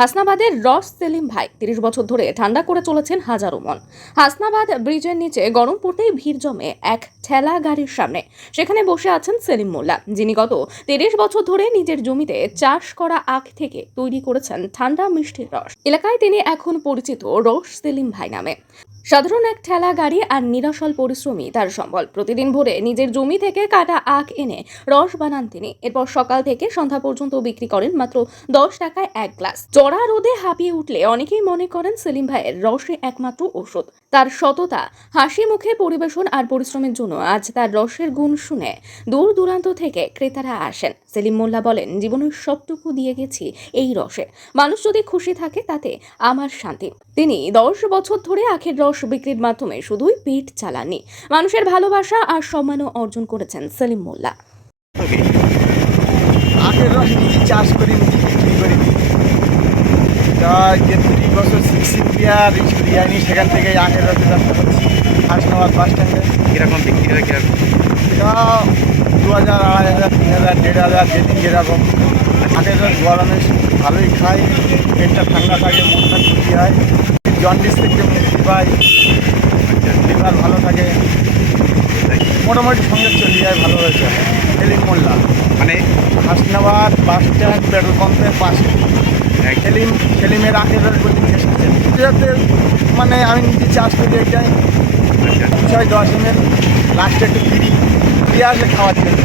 হাসনাবাদের রস সেলিম ভাই, তিরিশ বছর ধরে ঠান্ডা করে চলেছেন হাজারো মন। হাসনাবাদ ব্রিজের নিচে গরম পড়তেই ভিড় জমে এক ঠেলা গাড়ির সামনে। সেখানে বসে আছেন সেলিম মোল্লা, যিনি গত তিরিশ বছর ধরে নিজের জমিতে চাষ করা আখ থেকে তৈরি করেছেন ঠান্ডা মিষ্টির রস। এলাকায় তিনি এখন পরিচিত রস সেলিম ভাই নামে। সাধারণ এক ঠেলা গাড়ি আর নিরাসল পরিশ্রমী তার সম্বল। প্রতিদিন ভোরে নিজের জমি থেকে কাটা আখ এনে রস বানান তিনি। এরপর সকাল থেকে সন্ধ্যা পর্যন্ত বিক্রি করেন মাত্র দশ টাকায় এক গ্লাস। চড়া রোদে হাঁপিয়ে উঠলে অনেকেই মনে করেন সেলিম ভাইয়ের রসে একমাত্র ওষুধ তার সততা, হাসি মুখে পরিবেশন আর পরিশ্রমের জন্য আজ তার রসের গুণ শুনে দূর দূরান্ত থেকে ক্রেতারা আসেন। সেলিম মোল্লা বলেন, জীবনের সবটুকু দিয়ে গেছি এই রসে। মানুষ যদি খুশি থাকে, তাতে আমার শান্তি। তিনি, দশ বছর ধরে আখের রস বিক্রির মাধ্যমে শুধুই পেট চালাননি মানুষের ভালোবাসা আর সম্মানও অর্জন করেছেন সেলিম মোল্লা। আখের রস চাষ করি? যে তিরিশ বছর শিক্ষিত প্লেয়ার স্কুল যায়নি সেখান থেকে আখের রসের ব্যবসা করছি। হাসনাবাদ বাস স্ট্যান্ডে। কীরকম বিক্রি হয় কীরকম? তা দু হাজার আড়াই হাজার তিন হাজার দেড় হাজার যেদিন যেরকম। আখের রস গরমে ভালোই খাই পেটটা ঠান্ডা থাকে মনটা খুশি হয়। জন্ডিস থেকে মুক্তি পাই লিভার ভালো থাকে। মোটামুটি সঙ্গে চলে যায় ভালো হয়েছে সেলিম মোল্লা মানে হাসনাবাদ বাস স্ট্যান্ড পেট্রোল পাম্পের পাশে। সেলিম সেলিমের আখের প্রতি বিশেষ করছেন যাতে মানে আমি নিজে চাষ করি এটাই আচ্ছা। ছয় দশ এমএল লাস্টে একটু ফিরি ফিরে আসলে খাওয়ার জন্য